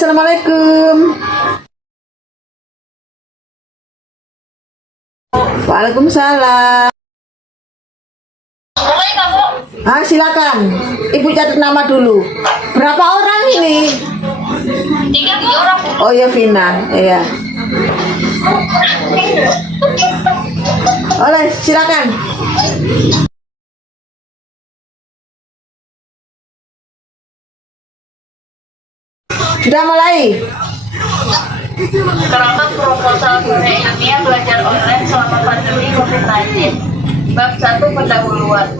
assalamualaikum. Waalaikumsalam. Mulai kamu? Silakan. Ibu catat nama dulu. Berapa orang ini? 3 orang. Oh ya, Vina. Iya. Oleh, silakan. Sudah mulai. Terangkan proposal karya ilmiah belajar online selama pandemi COVID-19. Bab 1 pendahuluan.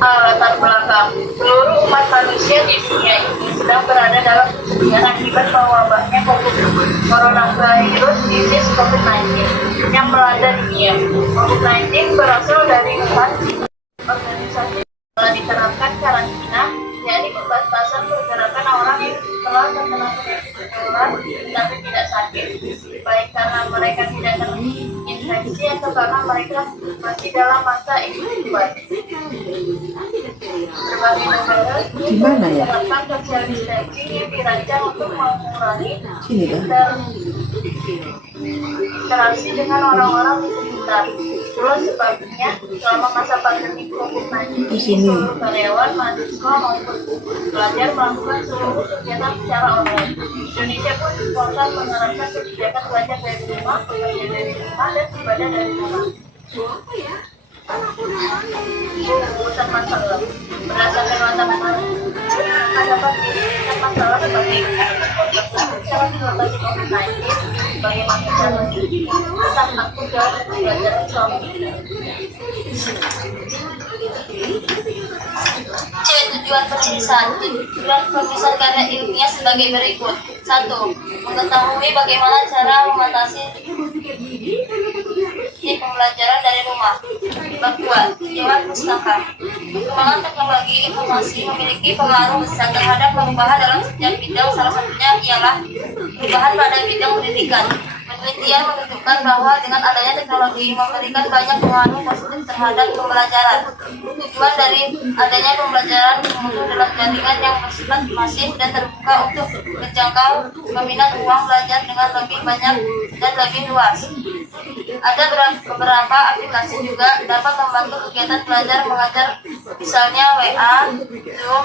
Latar belakang. Seluruh umat manusia di dunia ini sedang berada dalam kesulitan akibat wabahnya coronavirus disease COVID-19 yang melanda dunia. COVID-19 berasal dari Wuhan. Organisasi telah diterapkan karantina, yakni pembatasan pergerakan orang yang telah terkena penyakit menular tapi tidak sakit, baik karena mereka tidak terinfeksi atau karena mereka masih dalam masa inkubasi. Berbagai negara Di mana ya? menerapkan social distancing yang dirancang untuk mengurangi Sini kan? interaksi dengan orang-orang di sekitar. Itulah sebabnya selama masa pandemi COVID-19 Di sini. seluruh karyawan, mahasiswa maupun pelajar melakukan seluruh kegiatan secara online. Indonesia pun spontan menerapkan kebijakan belajar dari rumah, bekerja dari rumah, dan ibadah dari rumah. Urusan masalah berdasarkan masalah masalah seperti cara mengatasi COVID-19, bagaimana cara tentang akut dalam pembelajaran selama ini. Tujuan penulisan. Tujuan penulisan karya ilmiah sebagai berikut. 1. Mengetahui bagaimana cara mengatasi pembelajaran dari rumah. Bab 2. Tinjauan pustaka. Perkembangan teknologi informasi memiliki pengaruh besar terhadap perubahan dalam setiap bidang. Salah satunya ialah perubahan pada bidang pendidikan. Penelitian menunjukkan bahwa dengan adanya teknologi memberikan banyak pengaruh positif terhadap pembelajaran. Tujuan dari adanya pembelajaran muncul dalam jaringan yang bersifat masif dan terbuka untuk menjangkau peminat ruang belajar dengan lebih banyak dan lebih luas. Ada beberapa aplikasi juga dapat membantu kegiatan belajar mengajar, misalnya WA, Zoom,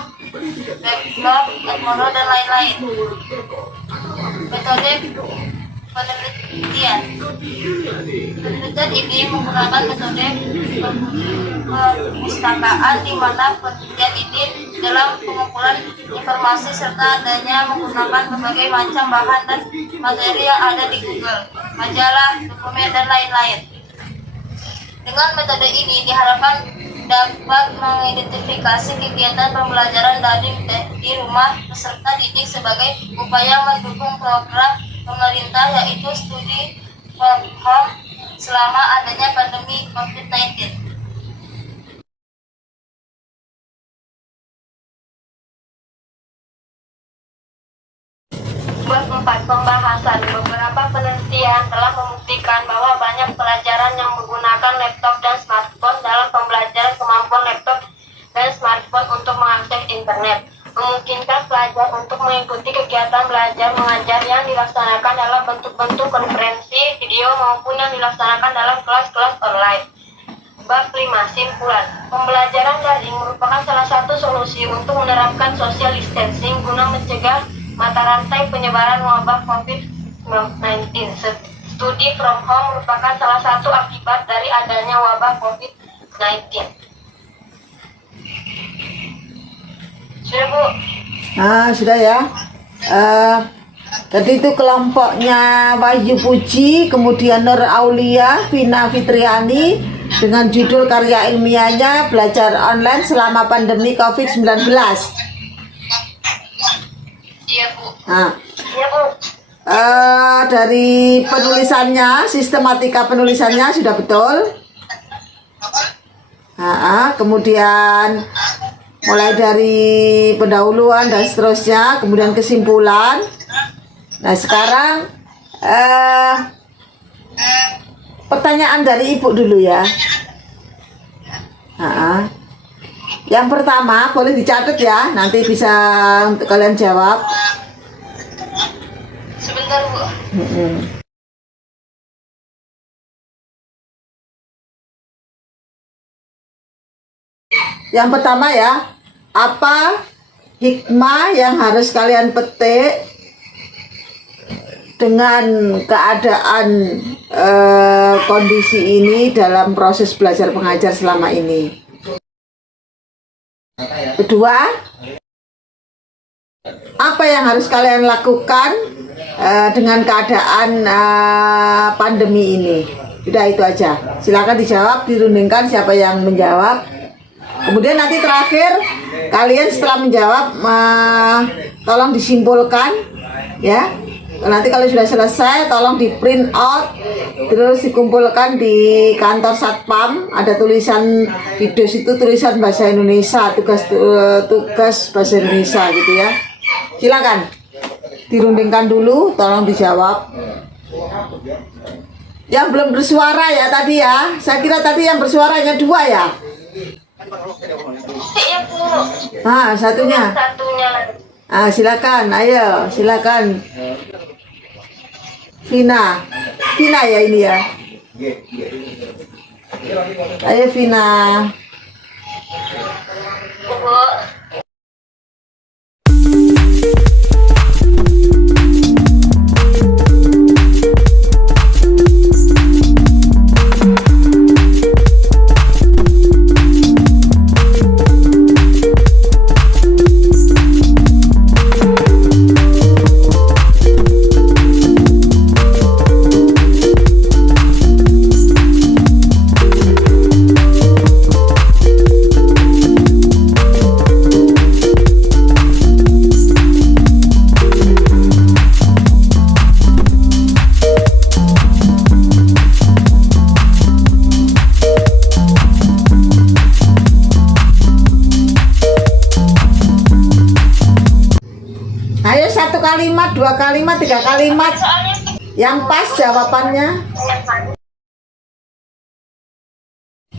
Webblog, Edmodo, dan lain-lain. Metode penelitian. Penelitian ini menggunakan metode perpustakaan di mana penelitian ini dalam pengumpulan informasi serta adanya menggunakan berbagai macam bahan dan materi yang ada di Google, majalah, dokumen, dan lain-lain. Dengan metode ini diharapkan dapat mengidentifikasi kegiatan pembelajaran daring di rumah peserta didik sebagai upaya mendukung program pemerintah, yaitu studi from home selama adanya pandemi COVID-19. Bab 4. Pembahasan. Beberapa penelitian telah membuktikan bahwa banyak pelajaran yang menggunakan laptop dan smartphone dalam pembelajaran. Kemampuan laptop dan smartphone untuk mengakses internet memungkinkan pelajar untuk mengikuti kegiatan belajar mengajar yang dilaksanakan dalam bentuk-bentuk konferensi video maupun yang dilaksanakan dalam kelas-kelas online. Bab 5. Simpulan. Pembelajaran daring merupakan salah satu solusi untuk menerapkan social distancing guna mencegah mata rantai penyebaran wabah COVID-19. Studi from home merupakan salah satu akibat dari adanya wabah COVID-19. Sudah, Bu? Sudah ya. Tadi itu kelompoknya Wahyu Puji, kemudian Nur Aulia, Vina Fitriani dengan judul karya ilmiahnya belajar online selama pandemi COVID-19. Iya, Bu. Iya, Bu. Dari penulisannya, sistematika penulisannya sudah betul. Kemudian mulai dari pendahuluan dan seterusnya, kemudian kesimpulan. Nah, sekarang pertanyaan dari Ibu dulu ya. Yang pertama boleh dicatat ya, nanti bisa untuk kalian jawab. Sebentar Bu. Mm-mm. Yang pertama ya, apa hikmah yang harus kalian petik dengan keadaan kondisi ini dalam proses belajar mengajar selama ini? Kedua, apa yang harus kalian lakukan dengan keadaan pandemi ini? Udah itu aja. Silakan dijawab, dirundingkan siapa yang menjawab. Kemudian nanti terakhir kalian setelah menjawab tolong disimpulkan ya. Nanti kalau sudah selesai tolong di print out terus dikumpulkan di kantor Satpam. Ada tulisan di dos itu tulisan bahasa Indonesia, tugas bahasa Indonesia gitu ya. Silakan dirundingkan dulu, tolong dijawab. Yang belum bersuara ya tadi ya. Saya kira tadi yang bersuara hanya 2 ya. Iya Bu. Nah, satunya. Silakan, ayo, silakan. Vina ya ini ya. Ayo Vina. Bu. Ayo 1 kalimat, 2 kalimat, 3 kalimat yang pas jawabannya.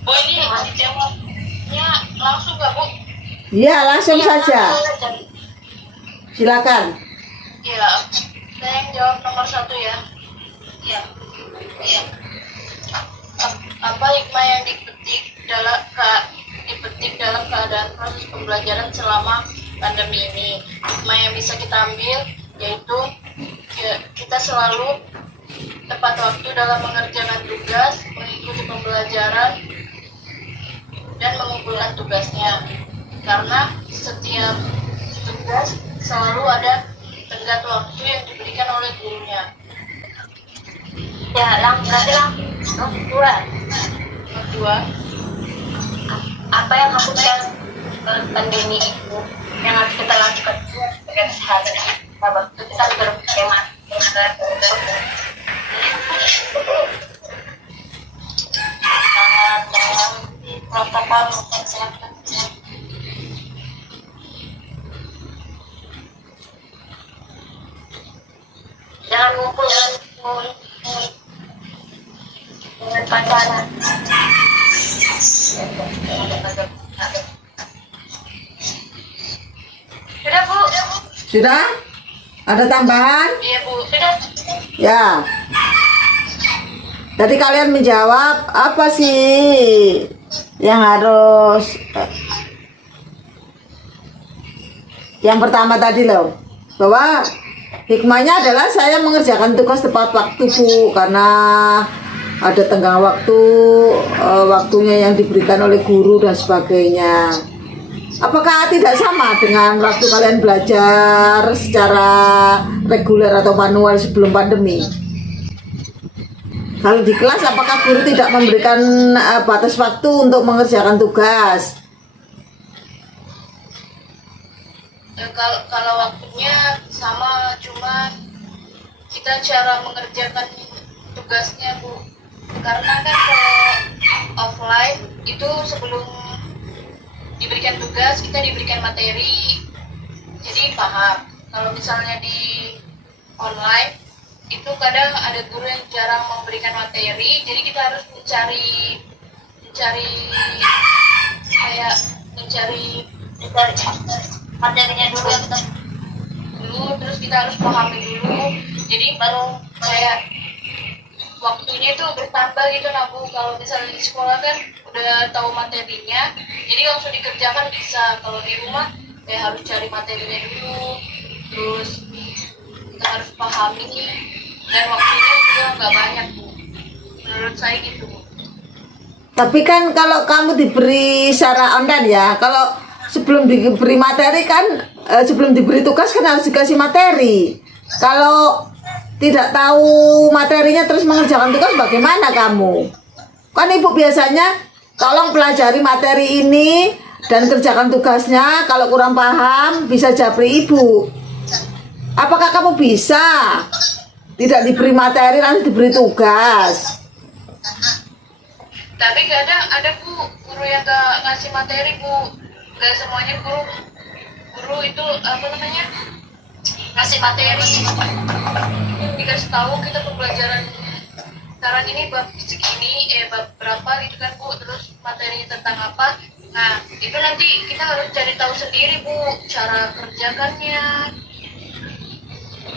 Bu ini dijawabnya langsung gak Bu? Iya, langsung saja. Silakan. Iya, saya yang jawab nomor 1 ya. Iya. Iya. Apa hikmah yang dipetik dalam keadaan proses pembelajaran selama pandemi ini? Hikmah yang bisa kita ambil yaitu kita selalu tepat waktu dalam mengerjakan tugas, mengikuti pembelajaran, dan mengumpulkan tugasnya. Karena setiap tugas selalu ada tenggat waktu yang diberikan oleh gurunya. Ya, langsung dua. Apa yang harusnya pandemi itu yang harus kita lakukan sebagai kesehatan kita waktu kita berbagai masker, protokol kesehatan. Jangan ngumpul dengan pacaran. Sudah Bu? Sudah? Ada tambahan? Iya Bu, sudah. Ya. Tadi kalian menjawab apa sih yang harus yang pertama tadi loh, bahwa hikmahnya adalah saya mengerjakan tugas tepat waktu Bu, karena ada tenggang waktu, waktunya yang diberikan oleh guru dan sebagainya. Apakah tidak sama dengan waktu kalian belajar secara reguler atau manual sebelum pandemi? Kalau di kelas, apakah guru tidak memberikan batas waktu untuk mengerjakan tugas? Kalau waktunya sama, cuma kita cara mengerjakan tugasnya Bu. Karena kan kalau offline itu sebelum diberikan tugas kita diberikan materi, jadi paham. Kalau misalnya di online itu kadang ada guru yang jarang memberikan materi, jadi kita harus mencari materinya dulu, terus kita harus pahami dulu Jadi baru kayak waktunya itu bertambah gitu nah Bu. Kalau misalnya di sekolah kan udah tahu materinya, jadi langsung dikerjakan bisa. Kalau di rumah ya harus cari materinya dulu, terus kita harus pahami, dan waktunya juga nggak banyak Bu. Menurut saya gitu Bu. Tapi kan kalau kamu diberi secara online ya, kalau sebelum diberi materi kan, sebelum diberi tugas kan harus dikasih materi. Kalau tidak tahu materinya terus mengerjakan tugas, bagaimana kamu? Kan ibu biasanya tolong pelajari materi ini dan kerjakan tugasnya. Kalau kurang paham bisa japri ibu. Apakah kamu bisa? Tidak diberi materi langsung diberi tugas. Tapi kadang ada Bu guru yang gak ngasih materi Bu. Gak semuanya guru itu apa namanya, ngasih materi, dikasih tahu kita pembelajaran sekarang ini bab segini, bab berapa gitu kan Bu, terus materinya tentang apa. Nah itu nanti kita harus cari tahu sendiri Bu cara kerjakannya.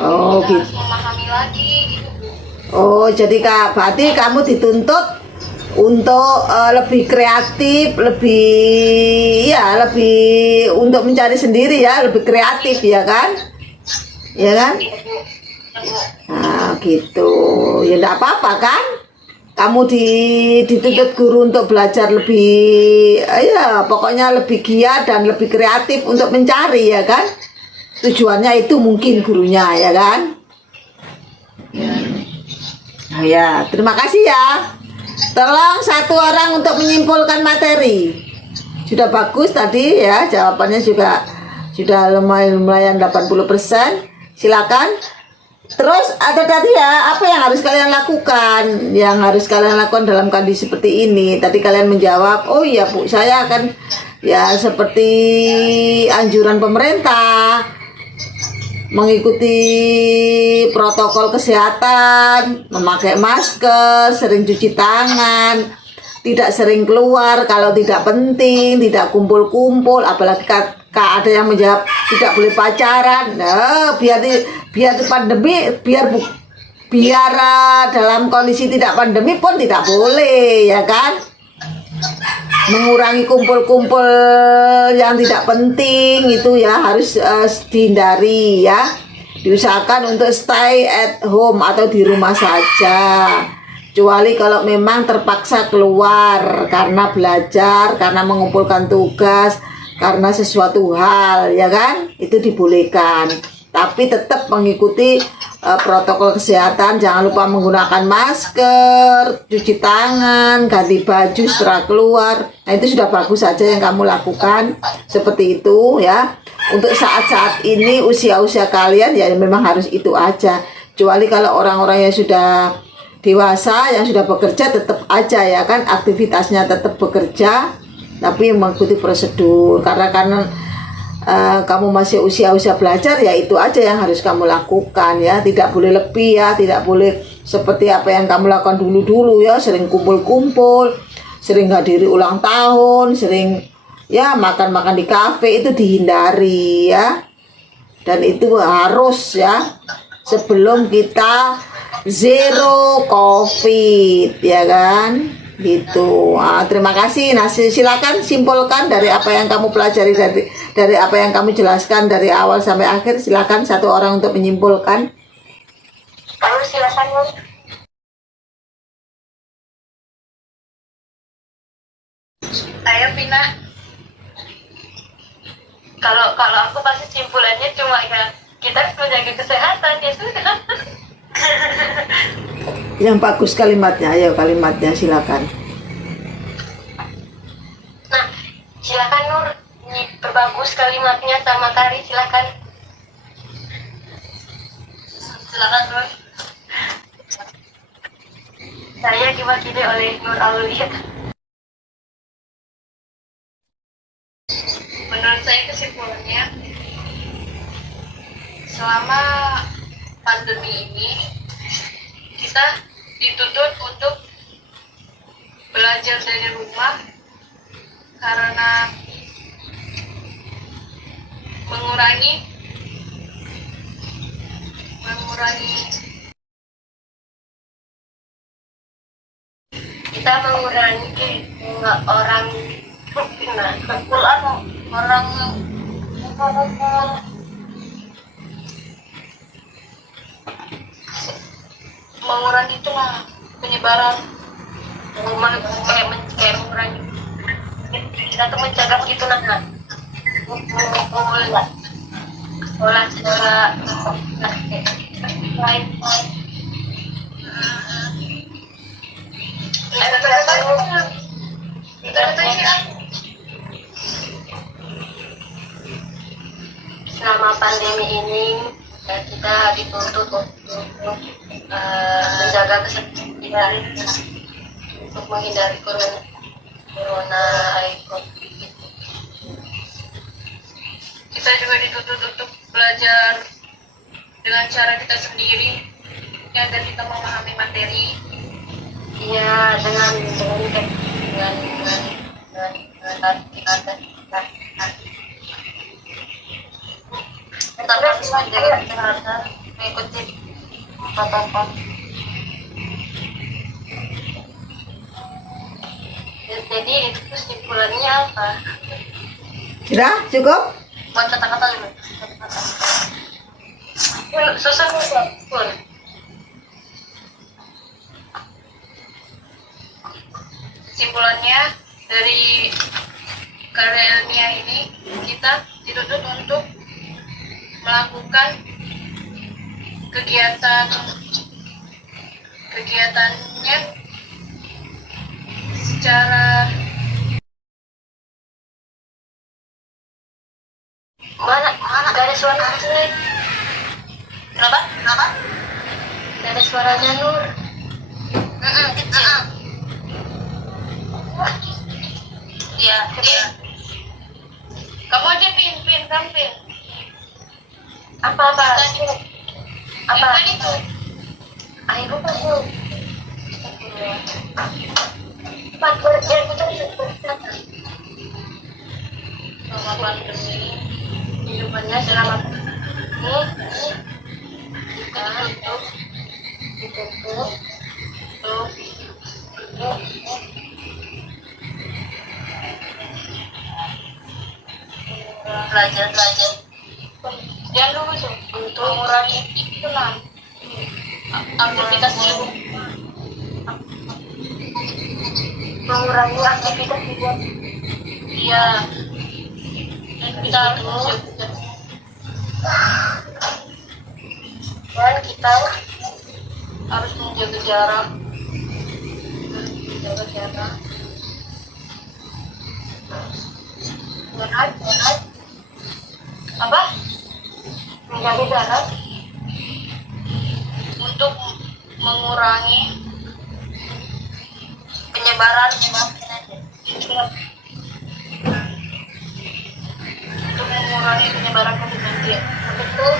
Oh Kita gitu. harus memahami lagi gitu Bu. Oh jadi kak, berarti kamu dituntut untuk lebih kreatif, lebih untuk mencari sendiri ya, lebih kreatif ya kan? Ya kan? Gitu Bu. Ya, Bu. Nah gitu, ya enggak apa-apa kan? Kamu dituntut guru untuk belajar lebih, ya pokoknya lebih giat dan lebih kreatif untuk mencari ya kan? Tujuannya itu mungkin gurunya ya kan? Nah, ya, terima kasih ya. Tolong satu orang untuk menyimpulkan materi. Sudah bagus tadi ya, jawabannya juga sudah lumayan 80%. Silakan. Terus ada tadi ya, apa yang harus kalian lakukan? Yang harus kalian lakukan dalam kondisi seperti ini. Tadi kalian menjawab, oh iya Bu, saya akan ya seperti anjuran pemerintah, mengikuti protokol kesehatan, memakai masker, sering cuci tangan, tidak sering keluar kalau tidak penting, tidak kumpul-kumpul, apalagi ada yang menjawab tidak boleh pacaran. Nah, biar pandemi, biar dalam kondisi tidak pandemi pun tidak boleh ya kan? Mengurangi kumpul-kumpul yang tidak penting itu ya harus dihindari ya. Diusahakan untuk stay at home atau di rumah saja. Kecuali kalau memang terpaksa keluar karena belajar, karena mengumpulkan tugas, karena sesuatu hal ya kan, itu dibolehkan. Tapi tetap mengikuti protokol kesehatan. Jangan lupa menggunakan masker, cuci tangan, ganti baju setelah keluar. Nah itu sudah bagus saja yang kamu lakukan seperti itu ya. Untuk saat-saat ini usia-usia kalian ya memang harus itu aja. Kecuali kalau orang-orang yang sudah dewasa, yang sudah bekerja, tetap aja ya kan aktivitasnya tetap bekerja, tapi mengikuti prosedur. Karena kamu masih usia-usia belajar ya itu aja yang harus kamu lakukan ya. Tidak boleh lebih ya, tidak boleh seperti apa yang kamu lakukan dulu-dulu ya, sering kumpul-kumpul, sering hadiri ulang tahun, sering ya makan-makan di kafe, itu dihindari ya. Dan itu harus ya sebelum kita zero COVID ya kan gitu. Terima kasih. Nah silakan simpulkan dari apa yang kamu pelajari, dari apa yang kamu jelaskan dari awal sampai akhir. Silakan satu orang untuk menyimpulkan. Lalu silakan Bu. Ayo Vina. Kalau aku pasti simpulannya cuma ya kita harus menjaga kesehatan ya sudah. Yang bagus kalimatnya, ayo kalimatnya silakan. Nah, silakan Nur, perbagus kalimatnya sama Kari, silakan. Silakan Nur. Saya diwakili oleh Nur Aulia. Menurut saya kesimpulannya, selama pandemi ini kita dituntut untuk belajar dari rumah karena mengurangi kita mengurangi orang orang mengurangi itu mah penyebaran kayak mengurangi kita tuh mencegah begitu nah olah secara lain selama pandemi ini kita dituntut untuk menjaga kesehatan untuk menghindari corona COVID. Kita juga dituntut untuk belajar dengan cara kita sendiri agar kita memahami materi. Iya, dengan tetap harus menjaga kesehatan, mengikuti protokol. Jadi itu kesimpulannya apa? Sudah cukup? Buat kata-kata dulu. Susah pun. Kesimpulannya dari karya ilmiah ini kita dituntut untuk melakukan kegiatannya secara mana gak ada suara sini. Kenapa? Gak ada suaranya Nur. Kecil. Iya. Kamu aja pin. Apa? Itu? Ayo lupa tuh. Cepat biar kita selama pandemi kehidupannya selama pandemi kita ditutup belajar jangan dulu tuh untuk mengurangi itu lah aktivitas di rumah, mengurangi aktivitas di rumah. Iya, dan kita harus dan kita harus menjaga jarak. Apa? Menjaga jarak untuk mengurangi penyebaran penyakit. Untuk mengurangi penyebaran COVID-19. Betul.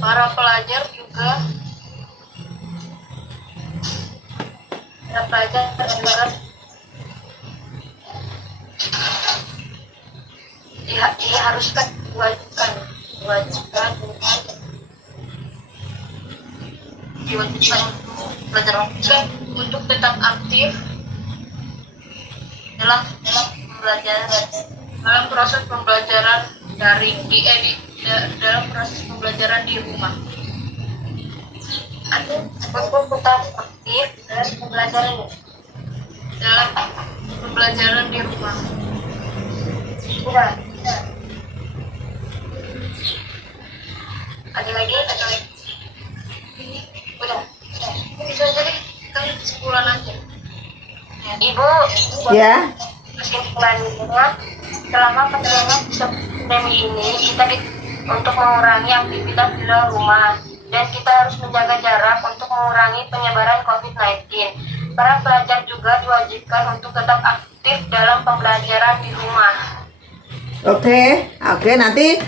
Para pelajar juga diharuskan diwajibkan belajar untuk tetap aktif dalam proses pembelajaran dalam proses pembelajaran di rumah. Untuk tetap aktif dalam pembelajaran di rumah. Udah. Ada lagi? Udah. Bisa jadi kan kesimpulan aja. Ibu. Ya. Kesimpulannya, selama pandemi ini kita untuk mengurangi aktivitas di luar rumah dan kita harus menjaga jarak untuk mengurangi penyebaran COVID-19. Para pelajar juga diwajibkan untuk tetap aktif dalam pembelajaran di rumah. Oke, nanti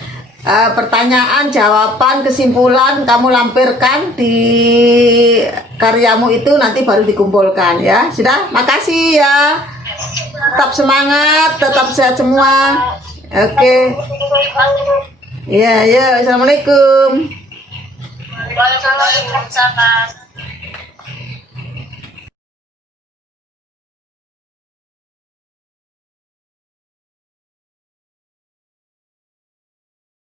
pertanyaan, jawaban, kesimpulan kamu lampirkan di karyamu itu nanti baru dikumpulkan ya. Sudah? Makasih ya. Tetap semangat, tetap sehat semua. Oke. Iya, Assalamualaikum. Waalaikumsalam.